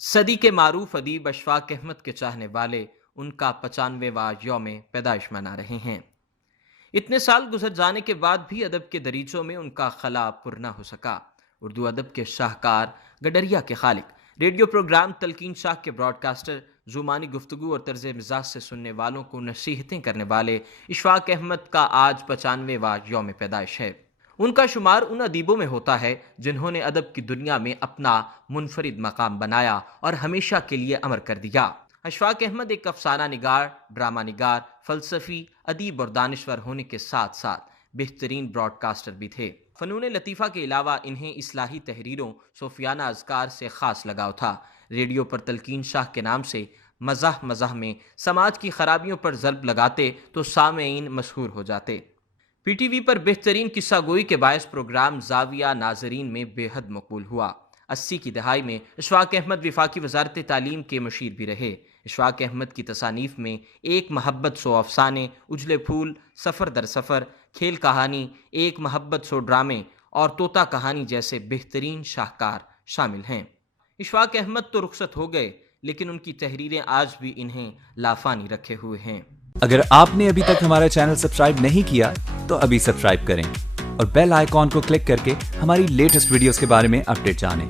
صدی کے معروف ادیب اشفاق احمد کے چاہنے والے ان کا 95واں یوم پیدائش منا رہے ہیں۔ اتنے سال گزر جانے کے بعد بھی ادب کے دریچوں میں ان کا خلا پر نہ ہو سکا۔ اردو ادب کے شاہکار، گڈریا کے خالق، ریڈیو پروگرام تلقین شاہ کے براڈ کاسٹر، زبانی گفتگو اور طرز مزاج سے سننے والوں کو نصیحتیں کرنے والے اشفاق احمد کا آج 95واں یوم پیدائش ہے۔ ان کا شمار ان ادیبوں میں ہوتا ہے جنہوں نے ادب کی دنیا میں اپنا منفرد مقام بنایا اور ہمیشہ کے لیے امر کر دیا۔ اشفاق احمد ایک افسانہ نگار، ڈرامہ نگار، فلسفی، ادیب اور دانشور ہونے کے ساتھ ساتھ بہترین براڈ کاسٹر بھی تھے۔ فنون لطیفہ کے علاوہ انہیں اصلاحی تحریروں، صوفیانہ اذکار سے خاص لگاؤ تھا۔ ریڈیو پر تلقین شاہ کے نام سے مزاح میں سماج کی خرابیوں پر ضرب لگاتے تو سامعین مسحور ہو جاتے۔ پی ٹی وی پر بہترین قصہ گوئی کے باعث پروگرام زاویہ ناظرین میں بے حد مقبول ہوا۔ 80 کی دہائی میں اشفاق احمد وفاقی وزارت تعلیم کے مشیر بھی رہے۔ اشفاق احمد کی تصانیف میں ایک محبت سو افسانے، اجلے پھول، سفر در سفر، کھیل کہانی، ایک محبت سو ڈرامے اور طوطا کہانی جیسے بہترین شاہکار شامل ہیں۔ اشفاق احمد تو رخصت ہو گئے، لیکن ان کی تحریریں آج بھی انہیں لافانی رکھے ہوئے ہیں۔ اگر آپ نے ابھی تک ہمارا چینل سبسکرائب نہیں کیا تو ابھی سبسکرائب کریں اور بیل آئیکن کو کلک کر کے ہماری لیٹسٹ ویڈیوز کے بارے میں اپڈیٹ جانیں۔